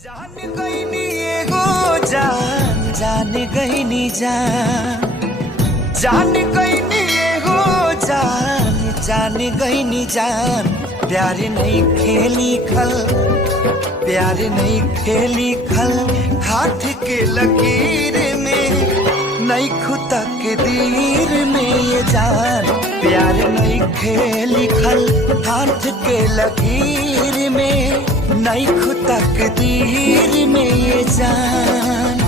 जान गई नी ये गो जान गई नी जान गई नी ये गो जान गई नी प्यार नहीं खेली खल प्यार नहीं खेली खल हाथ के लकीर में नहीं खुदा के दीर में ये जान प्यार नहीं खेली खल हाथ के लकीर में नहीं खुदा के दीर में ये जान।